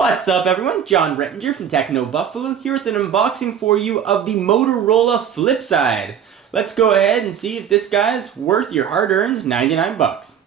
What's up everyone, John Rettinger from TechnoBuffalo here with an unboxing for you of the Motorola FLIPSIDE. Let's go ahead and see if this guy's worth your hard-earned 99 bucks.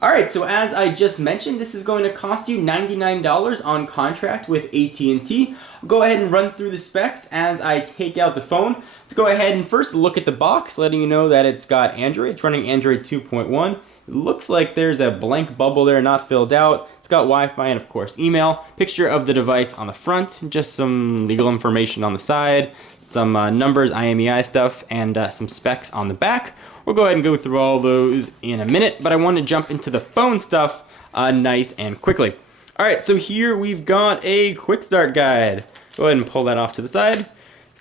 Alright, so as I just mentioned, this is going to cost you $99 on contract with AT&T. I'll go ahead and run through the specs as I take out the phone. Let's go ahead and first look at the box, letting you know that it's got Android. It's running Android 2.1. It looks like there's a blank bubble there, not filled out. It's got Wi-Fi and of course email. Picture of the device on the front, just some legal information on the side, some numbers, IMEI stuff, and some specs on the back. We'll go ahead and go through all those in a minute, but I want to jump into the phone stuff nice and quickly. Alright, so here we've got a quick start guide. Go ahead and pull that off to the side.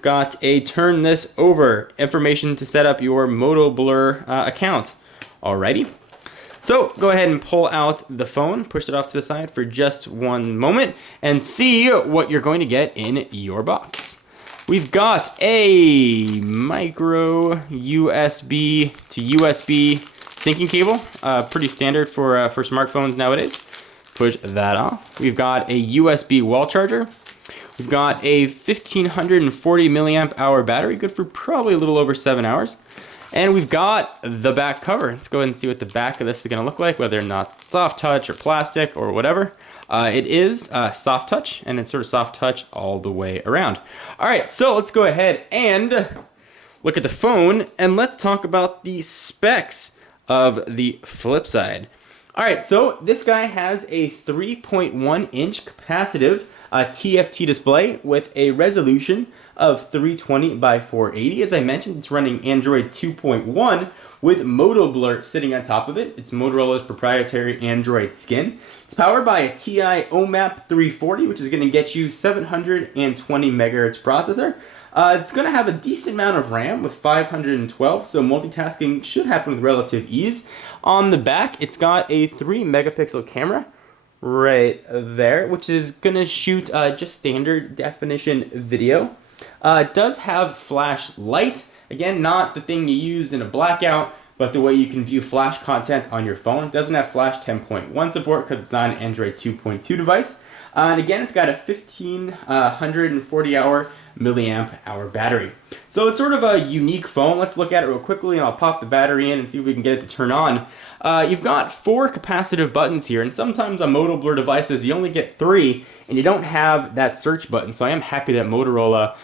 Got a turn this over, information to set up your Moto Blur account. Alrighty. So go ahead and pull out the phone, push it off to the side for just one moment, and see what you're going to get in your box. We've got a micro USB to USB syncing cable, pretty standard for smartphones nowadays. Push that off. We've got a USB wall charger. We've got a 1540 milliamp hour battery, good for probably a little over 7 hours. And we've got the back cover. Let's go ahead and see what the back of this is going to look like, whether or not it's soft touch or plastic or whatever. It is soft touch, and it's sort of soft touch all the way around. All right, so let's go ahead and look at the phone, and let's talk about the specs of the FLIPSIDE. All right, so this guy has a 3.1 inch capacitive TFT display with a resolution of 320 by 480. As I mentioned, it's running Android 2.1 with Moto Blur sitting on top of it. It's Motorola's proprietary Android skin. It's powered by a TI OMAP 340, which is going to get you 720 megahertz processor. It's going to have a decent amount of RAM with 512, so multitasking should happen with relative ease. On the back, it's got a 3 megapixel camera right there, which is going to shoot just standard definition video. It does have flash light. Again, not the thing you use in a blackout, but the way you can view flash content on your phone. It doesn't have flash 10.1 support because it's not an Android 2.2 device. And again, it's got a 1540 milliamp hour battery. So it's sort of a unique phone. Let's look at it real quickly, and I'll pop the battery in and see if we can get it to turn on. You've got 4 capacitive buttons here, and sometimes on Moto Blur devices you only get 3, and you don't have that search button. So I am happy that Motorola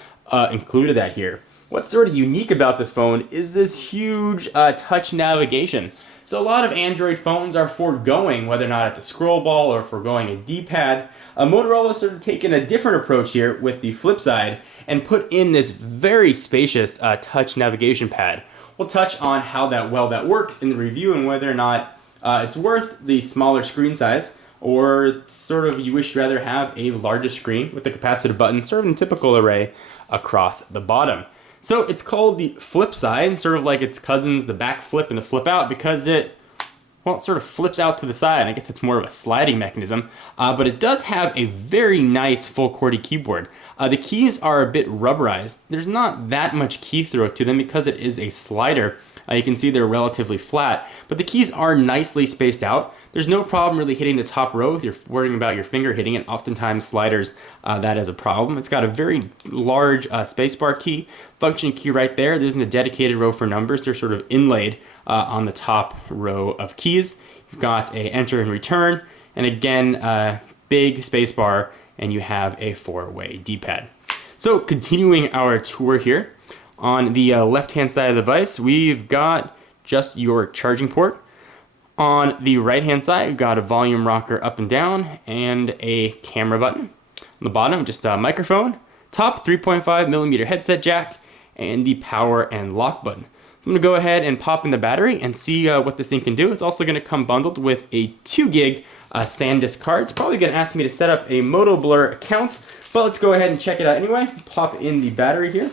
included that here. What's sort of unique about this phone is this huge touch navigation. So a lot of Android phones are foregoing whether or not it's a scroll ball or foregoing a D-pad. Motorola sort of taken a different approach here with the FLIPSIDE and put in this very spacious touch navigation pad. We'll touch on how that works in the review and whether or not it's worth the smaller screen size, or sort of you wish you'd rather have a larger screen with the capacitive button sort of in typical array across the bottom. So it's called the FLIPSIDE, sort of like its cousins, the BACKFLIP and the FLIPOUT, because it sort of flips out to the side. I guess it's more of a sliding mechanism, but it does have a very nice full QWERTY keyboard. The keys are a bit rubberized. There's not that much key throw to them because it is a slider. You can see they're relatively flat, but the keys are nicely spaced out. There's no problem really hitting the top row if you're worrying about your finger hitting it. Oftentimes sliders, that is a problem. It's got a very large spacebar key, function key right there. There isn't a dedicated row for numbers. They're sort of inlaid on the top row of keys. You've got a enter and return, and again, big spacebar, and you have a 4-way D-pad. So continuing our tour here, on the left-hand side of the device, we've got just your charging port. On the right-hand side, we've got a volume rocker up and down and a camera button. On the bottom, just a microphone. Top, 3.5 millimeter headset jack, and the power and lock button. I'm going to go ahead and pop in the battery and see what this thing can do. It's also going to come bundled with a 2 gig SanDisk card. It's probably going to ask me to set up a Moto Blur account, but let's go ahead and check it out anyway. Pop in the battery here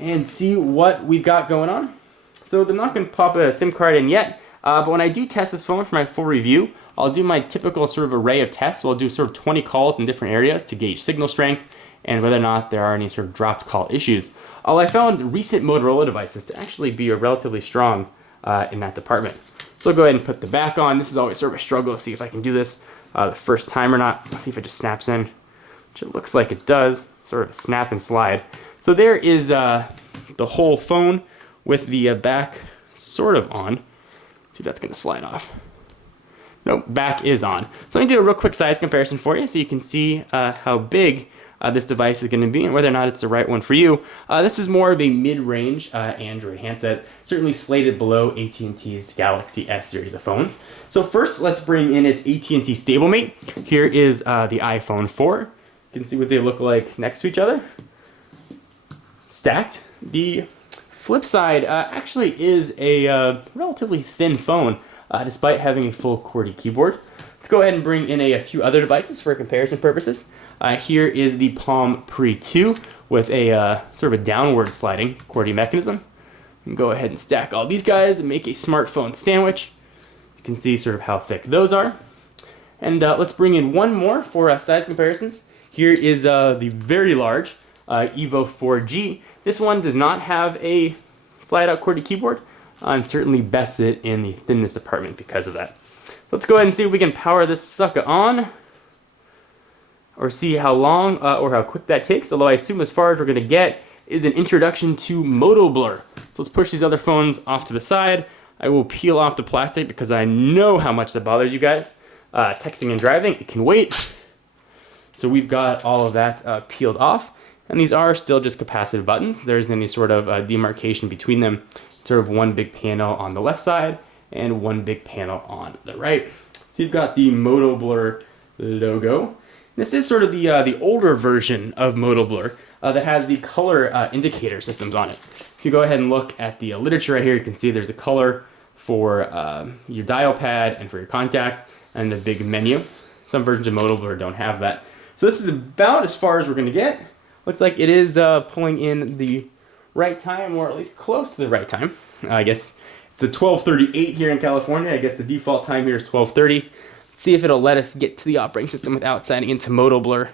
and see what we've got going on. So I'm not going to pop a SIM card in yet, but when I do test this phone for my full review, I'll do my typical sort of array of tests. So I'll do sort of 20 calls in different areas to gauge signal strength and whether or not there are any sort of dropped call issues. I found recent Motorola devices to actually be relatively strong in that department. So I'll go ahead and put the back on. This is always sort of a struggle to see if I can do this the first time or not. Let's see if it just snaps in, which it looks like it does. Sort of a snap and slide. So there is the whole phone with the back sort of on. See if that's going to slide off. Nope, back is on. So let me do a real quick size comparison for you so you can see how big this device is going to be and whether or not it's the right one for you. This is more of a mid-range Android handset, certainly slated below AT&T's Galaxy S series of phones. So first, let's bring in its AT&T stablemate. Here is the iPhone 4. You can see what they look like next to each other, stacked. The FLIPSIDE actually is a relatively thin phone, despite having a full QWERTY keyboard. Let's go ahead and bring in a few other devices for comparison purposes. Here is the Palm Pre 2 with a sort of a downward sliding QWERTY mechanism. You can go ahead and stack all these guys and make a smartphone sandwich. You can see sort of how thick those are. And let's bring in one more for size comparisons. Here is the very large Evo 4G. This one does not have a slide-out QWERTY keyboard, and certainly bests it in the thinness department because of that. Let's go ahead and see if we can power this sucker on, or see how long or how quick that takes, although I assume as far as we're going to get is an introduction to Moto Blur. So let's push these other phones off to the side. I will peel off the plastic because I know how much that bothers you guys. Texting and driving, it can wait. So we've got all of that peeled off, and these are still just capacitive buttons. There isn't any sort of demarcation between them. Sort of one big panel on the left side and one big panel on the right. So you've got the Moto Blur logo. This is sort of the older version of Moto Blur that has the color indicator systems on it. If you go ahead and look at the literature right here, you can see there's a color for your dial pad and for your contacts and the big menu. Some versions of Moto Blur don't have that. So this is about as far as we're going to get. Looks like it is pulling in the right time, or at least close to the right time. I guess it's a 12:38 here in California. I guess the default time here is 12:30. Let's see if it'll let us get to the operating system without signing into Moto Blur.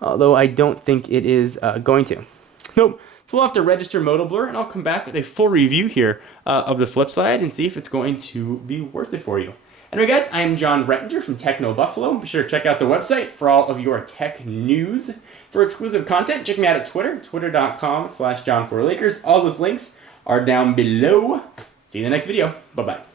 Although I don't think it is going to. Nope. So we'll have to register Moto Blur, and I'll come back with a full review here of the FLIPSIDE and see if it's going to be worth it for you. Anyway, guys, I am John Rettinger from TechnoBuffalo. Be sure to check out the website for all of your tech news. For exclusive content, check me out at Twitter, twitter.com/John4Lakers. All those links are down below. See you in the next video. Bye-bye.